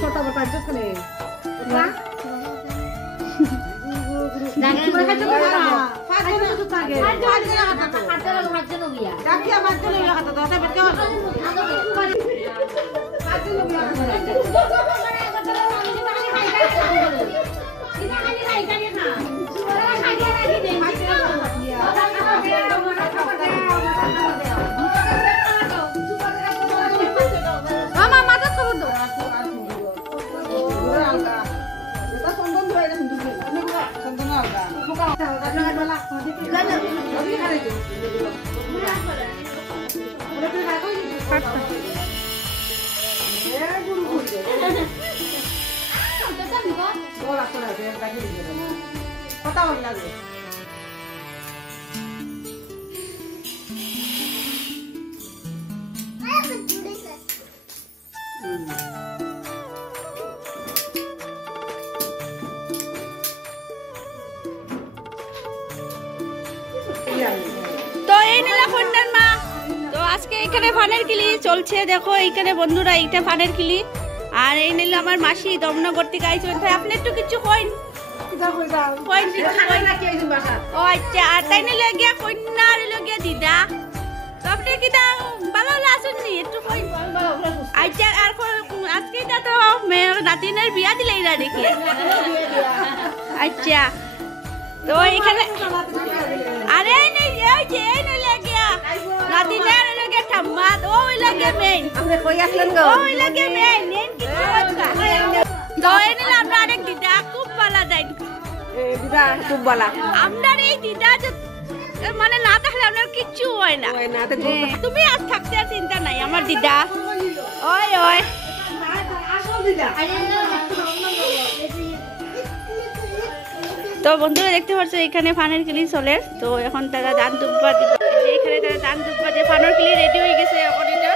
ছোট বড় খানে তো এই নিলা কন্যার মা তো আজকে এখানে ফানের কিলি চলছে দেখো এইখানে বন্ধুরা এইটা ফানের কিলি আর এই নিলা আমার মাসি দমনগর থেকে আইছেন ভাই আপনি একটু কিছু কইন ও আচ্ছা আর তাই নিলে গিয়া কন্যা আর গিয়া দিদা তো আপনি কি তা ভালো আসুন নি একটু কইন আচ্ছা আর আজকে তো নাতিনের বিয়া দিলে এরা দেখি আচ্ছা তো এখানে আরে নেই ওই যে এই নইলে গিয়া নাতিনের লগে ঠাম্মা ওই লাগে মেইন আপনি কই আসলেন গো ওই লাগে মেইন কিছু কথা তো এই নিলে আমরা আরেক দিদা খুব ভালো দেন দিদা খুব ভালো আপনার এই দিদা মানে না থাকলে আপনার কিচ্ছু হয় না তুমি আজ থাকতে আর চিন্তা নাই আমার দিদা ওই ওই তো বন্ধুরা দেখতে পাচ্ছ এখানে ফানের কিলি চলে তো এখন তারা ধান দুব্বা দিবে এখানে তারা ধান দুব্বা দিয়ে ফানের কিলি রেডি হয়ে গেছে এখন এটা